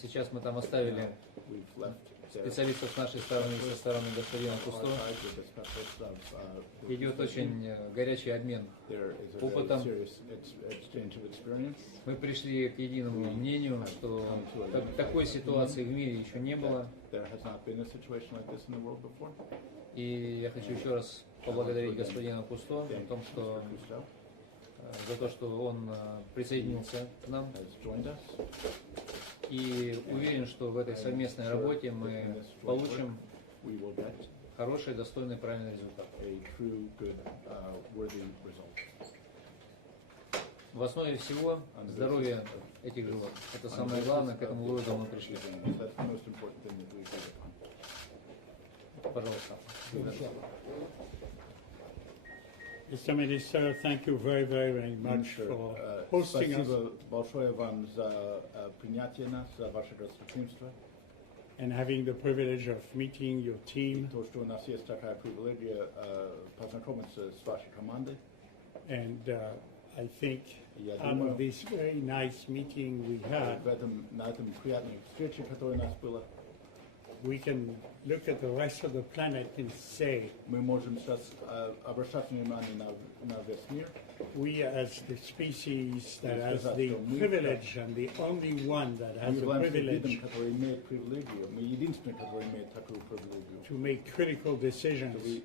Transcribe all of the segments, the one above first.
Сейчас мы там оставили специалистов с нашей стороны и со стороны господина Кусто. Идет очень горячий обмен опытом. Мы пришли к единому мнению, что такой ситуации в мире еще не было. И я хочу еще раз поблагодарить господина Кусто о том, что за то, что он присоединился к нам. И уверен, что в этой совместной работе мы получим хороший, достойный, правильный результат. В основе всего здоровье этих животных. Это самое главное, к этому выводу мы пришли. Пожалуйста. Mr. Minister, thank you very, very, very much for hosting us and having the privilege of meeting your team. And I think out of this very nice meeting we had, we can look at the rest of the planet and say, we as the species that has the privilege and the only one that has the privilege to make critical decisions,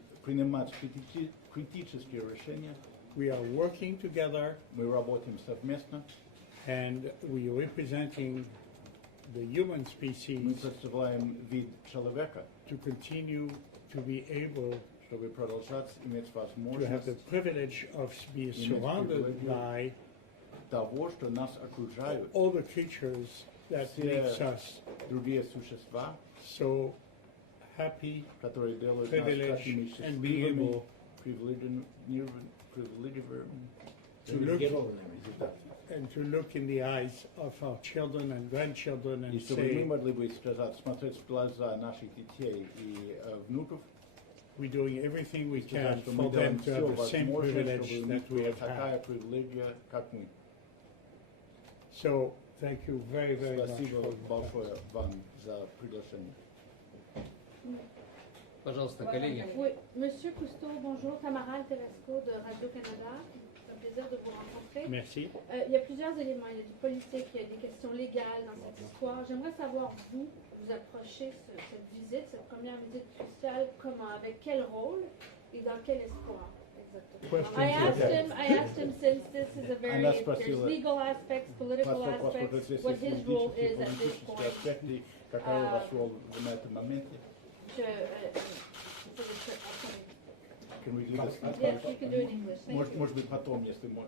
we are working together and we are representing the human species to continue to be able to have the privilege of being surrounded by all the creatures that makes us so happy, privileged, and being able to look in the eyes of our children and grandchildren and say, we're doing everything we can for them to have the same privilege that we have had. So, thank you very, very much for Пожалуйста, коллеги. Oui, Monsieur Cousteau, bonjour. Tamara Teresco de Radio-Canada. C'est un plaisir de vous rencontrer. Merci. Il y a plusieurs éléments. Il y a du politique, il y a des questions légales dans cette histoire. J'aimerais savoir, vous approchez cette visite, cette première visite cruciale, comment, avec quel rôle et dans quel espoir exactement? I asked him since this is a very, there's legal aspects, political aspects, what his role is at this point. Can we do this? Yes, you can do it in English. Может быть, потом, если у вас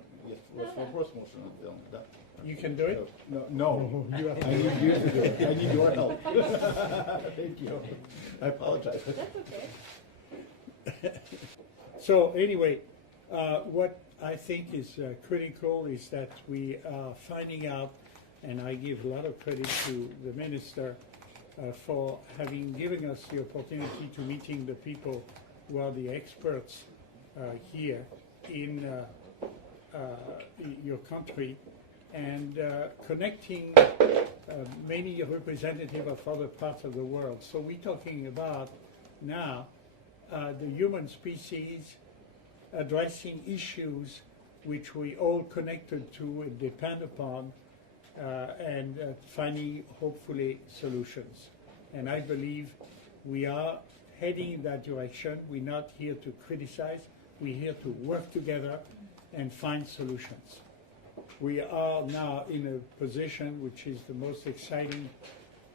вопрос, можно сделать, да? You can do it? No. I need you to do it. I need your help. Thank you. I apologize. That's okay. So anyway, what I think is critical is that we are finding out, and I give a lot of credit to the minister for having given us the opportunity to meeting the people who are the experts here in your country and connecting many representatives of other parts of the world. So we're talking about now the human species addressing issues which we all connected to and depend upon and finding hopefully solutions. And I believe we are heading in that direction. We're not here to criticize, we're here to work together and find solutions. We are now in a position which is the most exciting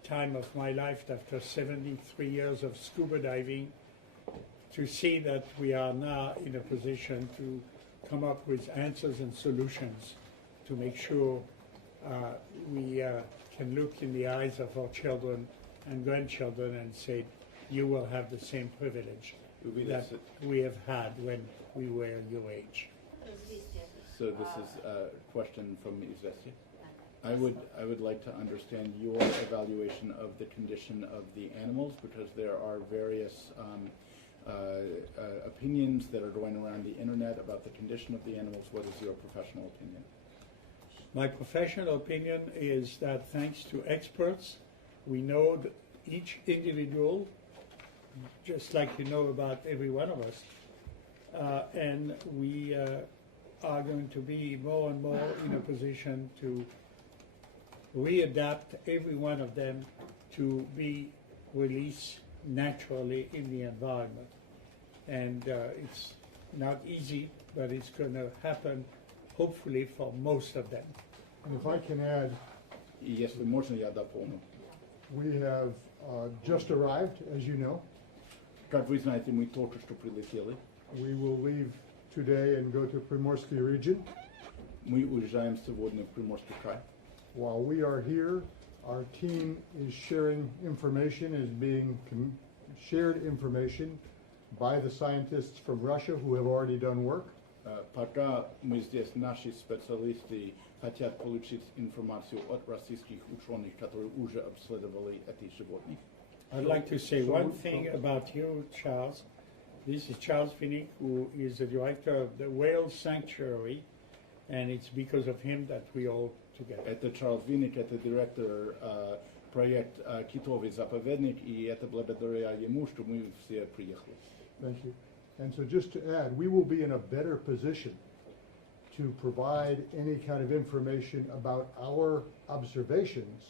time of my life after 73 years of scuba diving, to see that we are now in a position to come up with answers and solutions to make sure we can look in the eyes of our children and grandchildren and say, you will have the same privilege that we have had when we were your age. So this is a question from Izvestia. I would like to understand your evaluation of the condition of the animals, because there are various opinions that are going around the internet about the condition of the animals. What is your professional opinion? My professional opinion is that thanks to experts, we know that each individual, just like you know about every one of us, and we are going to be more and more in a position to readapt every one of them to be released naturally in the environment. And it's not easy, but it's going to happen hopefully for most of them. And if I can add, И если можно, я дополню. we have just arrived, as you know. Как вы знаете, мы только что прилетели. We will leave today and go to Primorsky region. Мы уезжаем сегодня в Приморский край. While we are here, our team is sharing information, is being shared information by the scientists from Russia who have already done work. Пока мы здесь, наши специалисты хотят получить информацию от российских ученых, которые уже обследовали эти животных. I'd like to say one thing about you, Charles. This is Charles Finnick, who is the director of the Whale Sanctuary, and it's because of him that we all together. Это Чарльз Винник, это директор проект «Китовый заповедник», и это благодаря ему, что мы все приехали. Thank you. And so just to add, we will be in a better position to provide any kind of information about our observations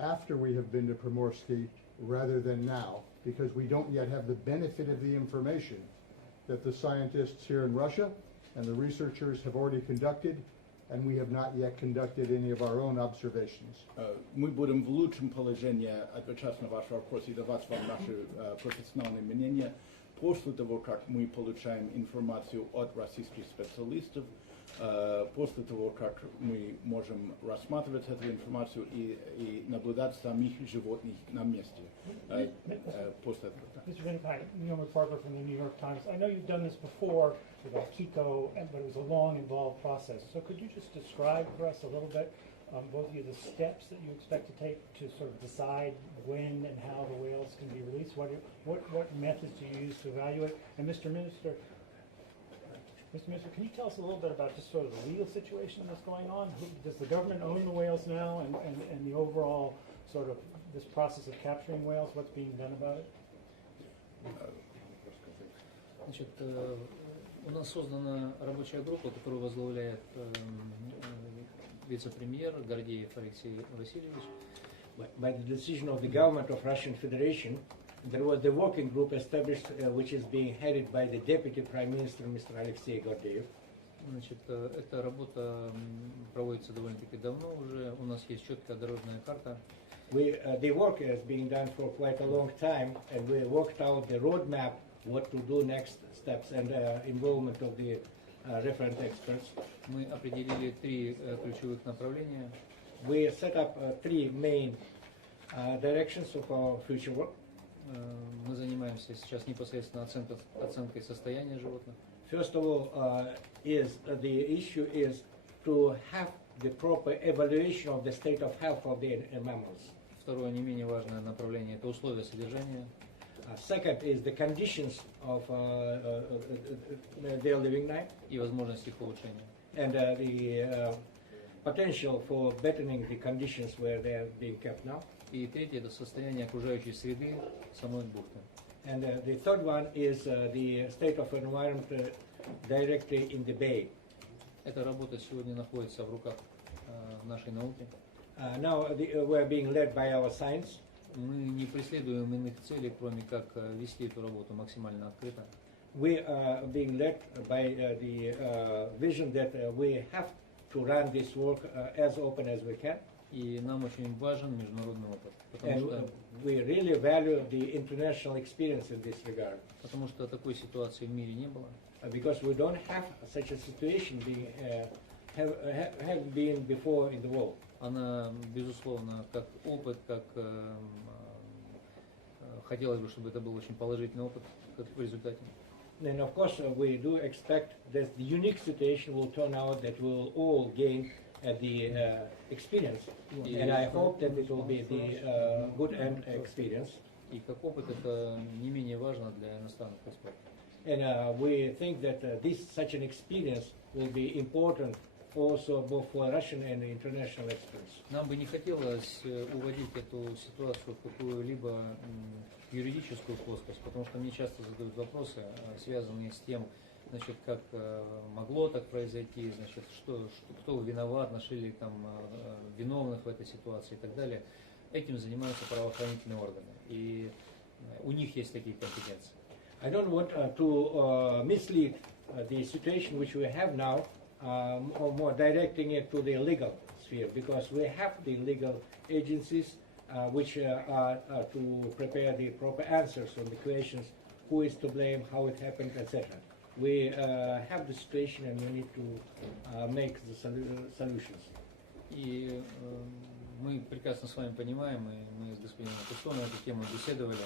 after we have been to Primorsky rather than now, because we don't yet have the benefit of the information that the scientists here in Russia and the researchers have already conducted, and we have not yet conducted any of our own observations. Мы будем в лучшем положении отвечать на ваши вопросы и давать вам наши профессиональные мнения после того, как мы получаем информацию от российских специалистов, после того, как мы можем рассматривать эту информацию и наблюдать самих животных на месте. После этого. Mr. Vinnick, hi, Neil McPartler from the New York Times. I know you've done this before with Kiko, but it was a long, involved process. So could you just describe for us a little bit, both of you, the steps that you expect to take to sort of decide when and how the whales can be released? What methods do you use to evaluate? And Mr. Minister, can you tell us a little bit about just sort of the legal situation that's going on? Does the government own the whales now, and the overall sort of this process of capturing whales, what's being done about it? Значит, у нас создана рабочая группа, которую возглавляет вице-премьер Гордеев Алексей Васильевич. By the decision of the government of Russian Federation, there was the working group established, which is being headed by the Deputy Prime Minister, Mr. Alexei Gordeev. Значит, эта работа проводится довольно-таки давно уже. У нас есть четкая дорожная карта. The work is being done for quite a long time, and we worked out the roadmap, what to do next steps, and involvement of the referent experts. Мы определили 3 ключевых направления. We set up 3 main directions of our future work. Мы занимаемся сейчас непосредственно оценкой состояния животных. First of all, the issue is to have the proper evaluation of the state of health of the mammals. Второе, не менее важное направление, это условия содержания. Second is the conditions of their living life. И возможности их улучшения. And the potential for bettering the conditions where they are being kept now. И третье, это состояние окружающей среды самой бухты. And the third one is the state of environment directly in the bay. Эта работа сегодня находится в руках нашей науки. Now we are being led by our science. Мы не преследуем иных целей, кроме как вести эту работу максимально открыто. We are being led by the vision that we have to run this work as open as we can. И нам очень важен международный опыт, And we really value the international experience in this regard. потому что такой ситуации в мире не было. Because we don't have such a situation have been before in the world. Она, безусловно, как опыт, как хотелось бы, чтобы это был очень положительный опыт в результате. And of course, we do expect that the unique situation will turn out that we will all gain the experience. And I hope that it will be the good end experience. И как опыт это не менее важно для иностранных экспертов. And we think that such an experience will be important also both for Russian and international experts. Нам бы не хотелось уводить эту ситуацию в какую-либо юридическую плоскость, потому что мне часто задают вопросы, связанные с тем, значит, как могло так произойти, значит, кто виноват, нашли ли там виновных в этой ситуации и так далее. Этим занимаются правоохранительные органы, и у них есть такие компетенции. I don't want to mislead the situation which we have now, or more directing it to the legal sphere, because we have the legal agencies which are to prepare the proper answers on the questions, who is to blame, how it happened, etc. We have the situation and we need to make the solutions. И мы прекрасно с вами понимаем, и мы с господином Cousteau на эту тему беседовали,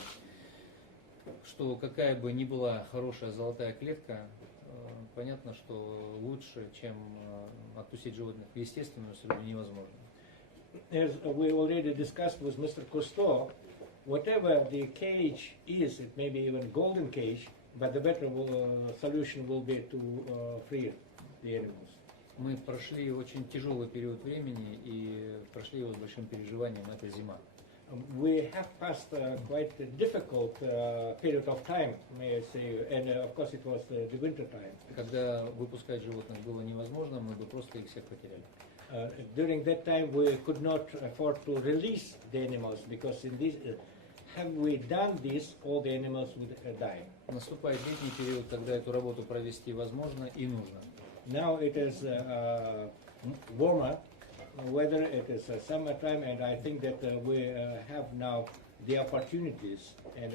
что какая бы ни была хорошая золотая клетка, понятно, что лучше, чем отпустить животных в естественную среду, невозможно. As we already discussed with Mr. Cousteau, whatever the cage is, it may be even golden cage, but the better solution will be to free the animals. Мы прошли очень тяжелый период времени и прошли его с большим переживанием, это зима. We have passed quite a difficult period of time, may I say, and of course it was the winter time. Когда выпускать животных было невозможно, мы бы просто их всех потеряли. During that time we could not afford to release the animals because in this, have we done this, all the animals would die. Наступает летний период, когда эту работу провести возможно и нужно. Now it is warmer weather, it is summertime, and I think that we have now the opportunities and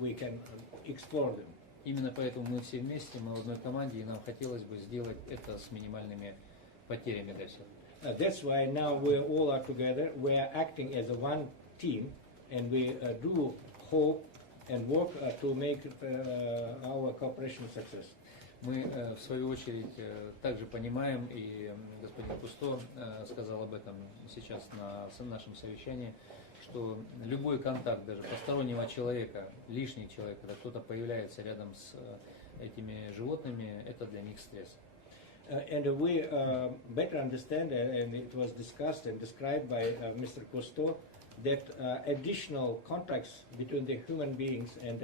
we can explore them. Именно поэтому мы все вместе, мы в одной команде, и нам хотелось бы сделать это с минимальными потерями для всех. That's why now we all are together, we are acting as a one team, and we do hope and work to make our cooperation a success. Мы, в свою очередь, также понимаем, и господин Cousteau сказал об этом сейчас на нашем совещании, что любой контакт даже постороннего человека, лишний человек, когда кто-то появляется рядом с этими животными, это для них стресс. And we better understand, and it was discussed and described by Mr. Cousteau, that additional contacts between the human beings and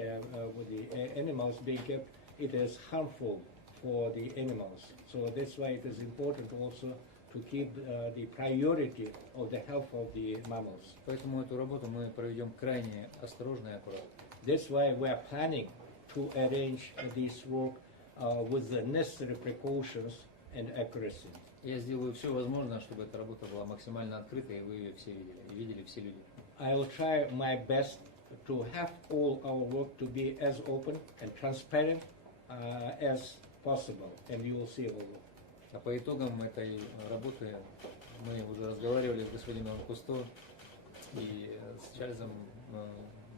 with the animals being kept, it is harmful for the animals. So that's why it is important also to keep the priority of the health of the mammals. Поэтому эту работу мы проведем крайне осторожно и аккуратно. That's why we are planning to arrange this work with the necessary precautions and accuracy. Я сделаю все возможное, чтобы эта работа была максимально открытой, и вы ее все видели, и видели все люди. I will try my best to have all our work to be as open and transparent as possible, and you will see our work. А по итогам этой работы мы уже разговаривали с господином Cousteau и с Чарльзом.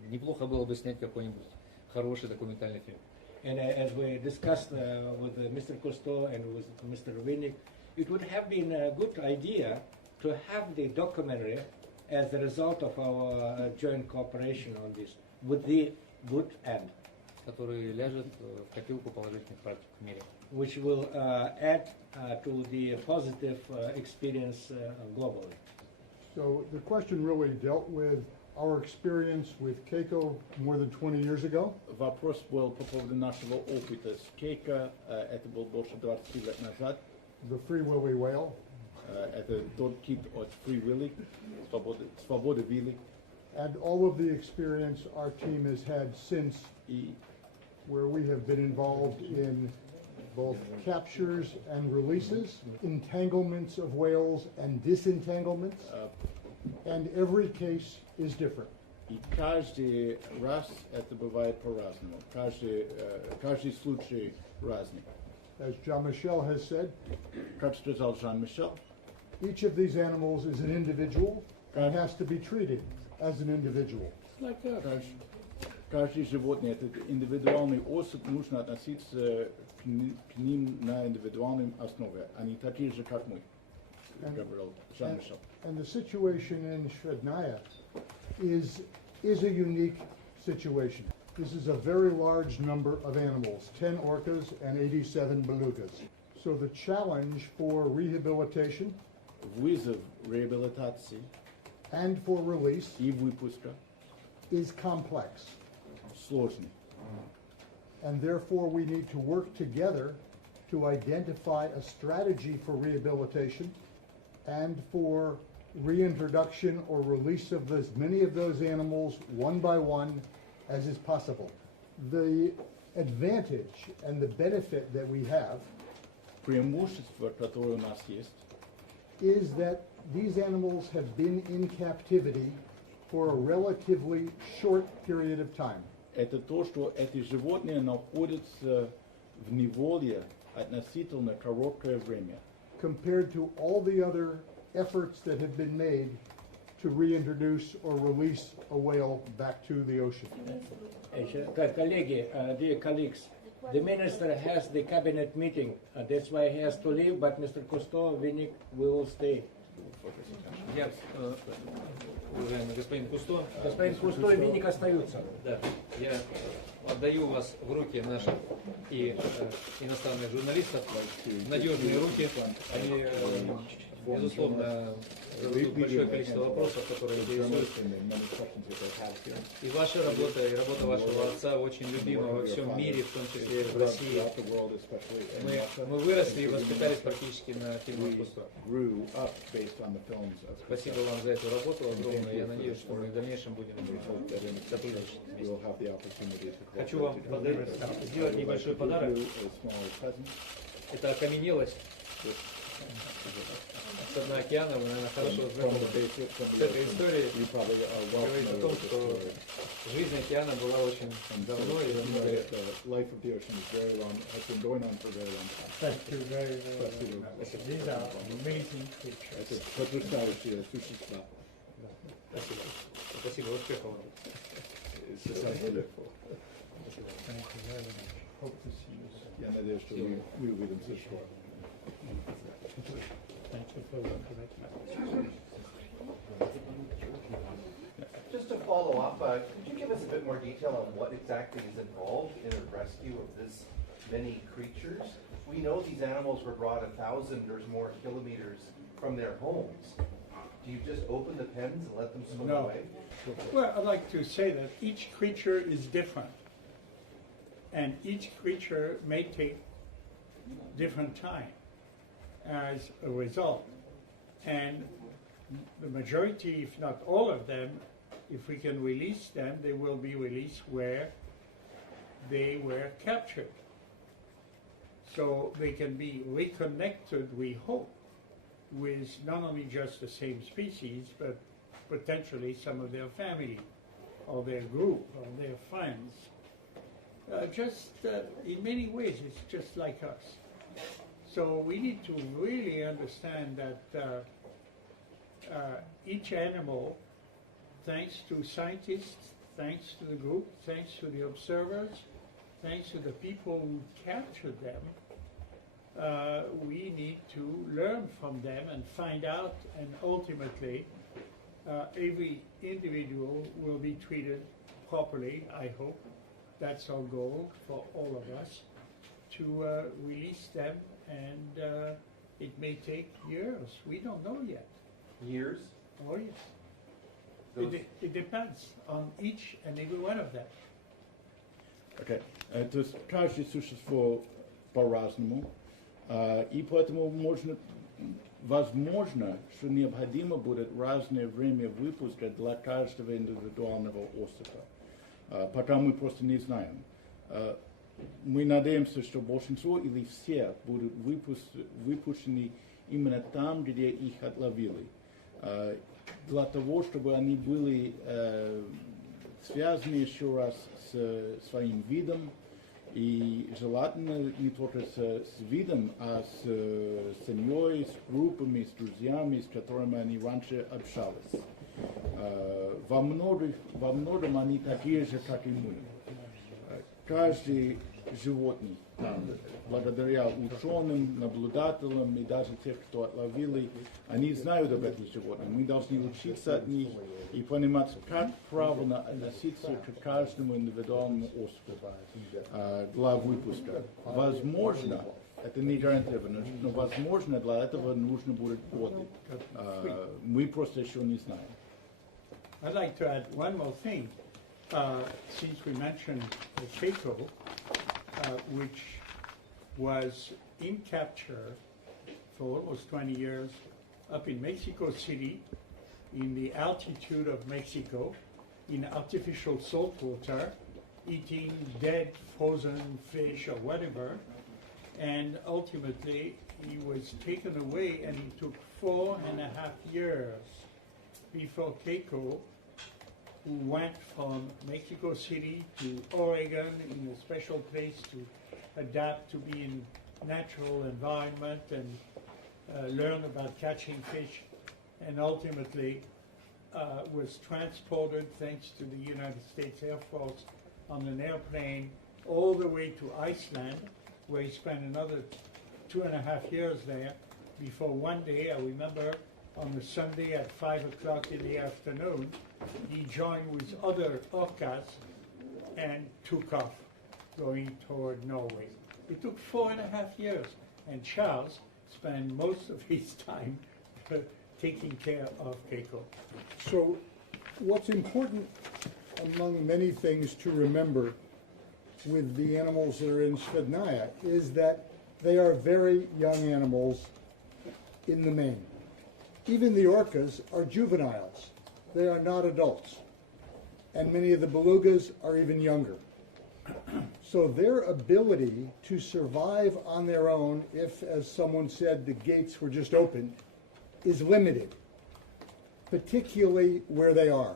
Неплохо было бы снять какой-нибудь хороший документальный фильм. And as we discussed with Mr. Cousteau and with Mr. Winnick, it would have been a good idea to have the documentary as a result of our joint cooperation on this, with the good end, который ляжет в копилку положительных практик в мире. Which will add to the positive experience globally. So the question really dealt with our experience with Keiko more than 20 years ago. Вопрос был по поводу нашего опыта с Кейко. Это был больше 20 лет назад. The Free Willy whale. Это тот кит от Free Willy, свобода Вилли. And all of the experience our team has had since, where we have been involved in both captures and releases, entanglements of whales and disentanglements, and every case is different. И каждый раз это бывает по-разному. Каждый случай разный. As Jean-Michel has said, Как сказал Jean-Michel, each of these animals is an individual and has to be treated as an individual. каждый животное это индивидуальный особь, нужно относиться к ним на индивидуальной основе. Они такие же, как мы, говорил Jean-Michel. And the situation in Shrednaya is a unique situation. This is a very large number of animals, 10 orcas and 87 belugas. So the challenge for rehabilitation вызов реабилитации and for release и выпуска is complex. сложный. And therefore, we need to work together to identify a strategy for rehabilitation and for reintroduction or release of as many of those animals one by one as is possible. The advantage and the benefit that we have Преимущество, которое у нас есть, is that these animals have been in captivity for a relatively short period of time. это то, что эти животные находятся в неволе относительно короткое время. Compared to all the other efforts that have been made to reintroduce or release a whale back to the ocean. Colleague, dear colleagues, the minister has the cabinet meeting. That's why he has to leave, but Mr. Cousteau, Vinik will stay. Я, уважаемый господин Кусто, Господин Cousteau и Vinik остаются. да, я отдаю вас в руки наших и иностранных журналистов, в надежные руки. Они, безусловно, зададут большое количество вопросов, которые интересуют. И ваша работа, и работа вашего отца очень любима во всем мире, в том числе и в России. Мы выросли и воспитались практически на фильмах Кусто. Спасибо вам за эту работу огромную. Я надеюсь, что мы в дальнейшем будем сотрудничать вместе. Хочу вам сделать небольшой подарок. Это окаменелость с дна океана. Вы, наверное, хорошо знакомы с этой историей. Говорит о том, что жизнь океана была очень давно и много лет. Thank you very, very much. These are amazing creatures. Потрясающее существо. Спасибо. Спасибо. Успехов вам. Thank you very much. Hope to see you soon. Я надеюсь, что мы увидимся скоро. Thank you for the direction. Just to follow up, could you give us a bit more detail on what exactly is involved in the rescue of this many creatures? We know these animals were brought 1,000 or more kilometers from their homes. Do you just open the pens and let them swim No. away? Well, I'd like to say that each creature is different. And each creature may take different time as a result. And the majority, if not all of them, if we can release them, they will be released where they were captured. So they can be reconnected, we hope, with not only just the same species, but potentially some of their family, or their group, or their friends. In many ways, it's just like us. So we need to really understand that each animal, thanks to scientists, thanks to the group, thanks to the observers, thanks to the people who captured them, we need to learn from them and find out, and ultimately every individual will be treated properly, I hope. That's our goal for all of us, to release them, and it may take years. We don't know yet. Years? Oh, yes. Those- It depends on each and every one of them. Okay. То есть каждое существо по-разному, и поэтому возможно, что необходимо будет разное время выпуска для каждого индивидуального особа. Пока мы просто не знаем. Мы надеемся, что большинство или все будут выпущены именно там, где их отловили. Для того, чтобы они были связаны еще раз с своим видом, и желательно не только с видом, а с семьей, с группами, с друзьями, с которыми они раньше общались. Во многом они такие же, как и мы. Каждый животный там, благодаря ученым, наблюдателям и даже тех, кто отловили, они знают об этих животных. Мы должны учиться от них и понимать, как правильно относиться к каждому индивидуальному особу для выпуска. Возможно, Это не гарантированно, но возможно для этого нужно будет годы. Мы просто еще не знаем. I'd like to add one more thing. Since we mentioned the Keiko, which was in capture for almost 20 years up in Mexico City, in the altitude of Mexico, in artificial salt water, eating dead frozen fish or whatever, and ultimately he was taken away, and it took 4.5 years before Keiko, who went from Mexico City to Oregon in a special place to adapt to be in natural environment and learn about catching fish, and ultimately was transported, thanks to the United States Air Force, on an airplane all the way to Iceland, where he spent another 2.5 years there before one day, I remember, on a Sunday at 5 o'clock in the afternoon, he joined with other orcas and took off, going toward Norway. It took 4.5 years, and Charles spent most of his time taking care of Keiko. So what's important, among many things to remember with the animals that are in Svidnaya, is that they are very young animals in the main. Even the orcas are juveniles. They are not adults. And many of the belugas are even younger. So their ability to survive on their own, if, as someone said, the gates were just opened, is limited, particularly where they are.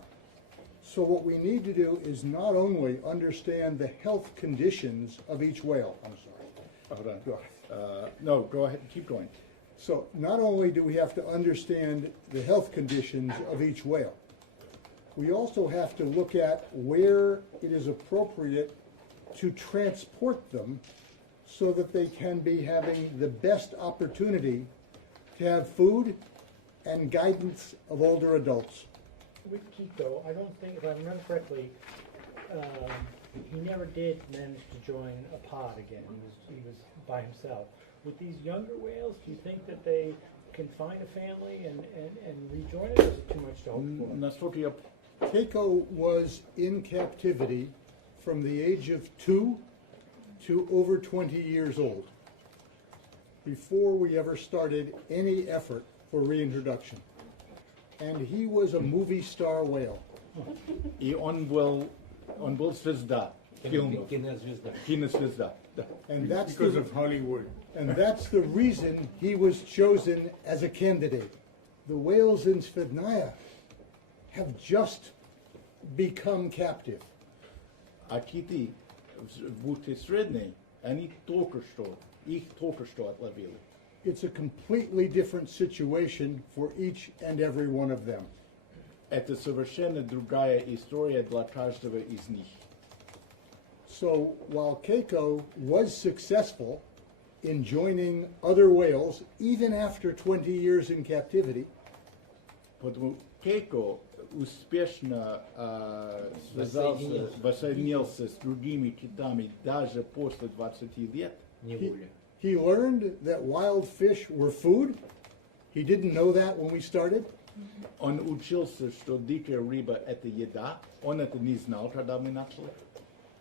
So what we need to do is not only understand the health conditions of each whale. I'm sorry. Hold on. Go ahead. No, go ahead, keep going. So not only do we have to understand the health conditions of each whale, we also have to look at where it is appropriate to transport them so that they can be having the best opportunity to have food and guidance of older adults. With Kiko, I don't think, if I remember correctly, he never did manage to join a pod again. He was by himself. With these younger whales, do you think that they can find a family and rejoin it, or is it too much to hope for? Насколько я Keiko was in captivity from the age of 2 to over 20 years old before we ever started any effort for reintroduction. And he was a movie star whale. И он был звезда фильмов. Кинозвезда. Да. And that's Because the, of Hollywood. and that's the reason he was chosen as a candidate. The whales in Svidnaya have just become captive. А киты в бухте Средней, их только что отловили. It's a completely different situation for each and every one of them. Это совершенно другая история для каждого из них. So while Keiko was successful in joining other whales, even after 20 years in captivity, Потому Кейко успешно воссоединился с другими китами даже после 20 лет. he learned that wild fish were food. He didn't know that when we started. Он учился, что дикая рыба – это еда. Он это не знал, когда мы начали.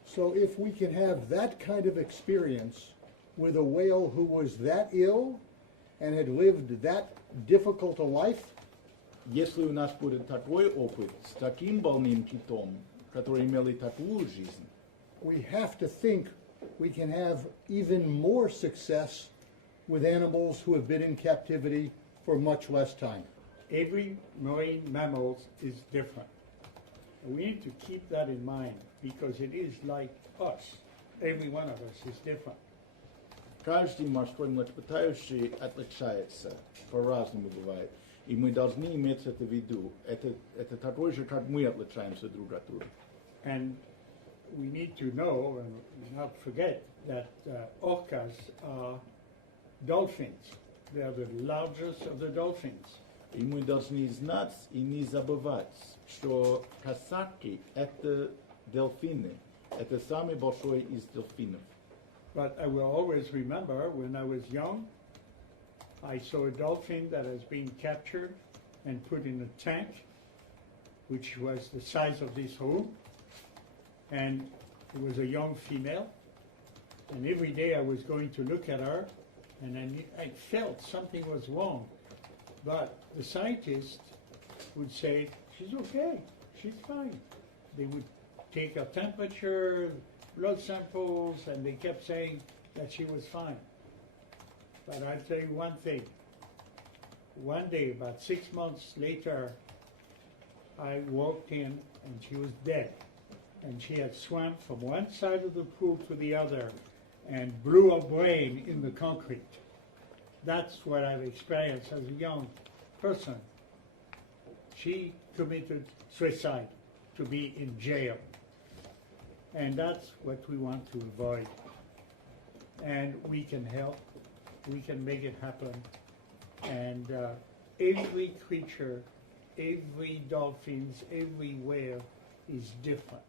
So if we can have that kind of experience with a whale who was that ill and had lived that difficult a life, Если у нас будет такой опыт с таким больным китом, который имел такую жизнь, we have to think we can have even more success with animals who have been in captivity for much less time. Every marine mammal is different. And we need to keep that in mind because it is like us. Every one of us is different. каждый морской млекопитающий отличается, по-разному бывает. И мы должны иметь это в виду. Это такой же, как мы отличаемся друг от друга. And we need to know and not forget that orcas are dolphins. They are the largest of the dolphins. И мы должны знать и не забывать, что касатки – это дельфины. Это самый большой из дельфинов. But I will always remember when I was young, I saw a dolphin that has been captured and put in a tank, which was the size of this room, and it was a young female. And every day I was going to look at her, and I felt something was wrong. But the scientists would say, she's okay, she's fine. They would take her temperature, blood samples, and they kept saying that she was fine. But I'll tell you one thing. One day, about 6 months later, I walked in and she was dead. And she had swam from one side of the pool to the other and blew her brain in the concrete. That's what I've experienced as a young person. She committed suicide to be in jail. And that's what we want to avoid. And we can help. We can make it happen. And every creature, every dolphins, every whale is different.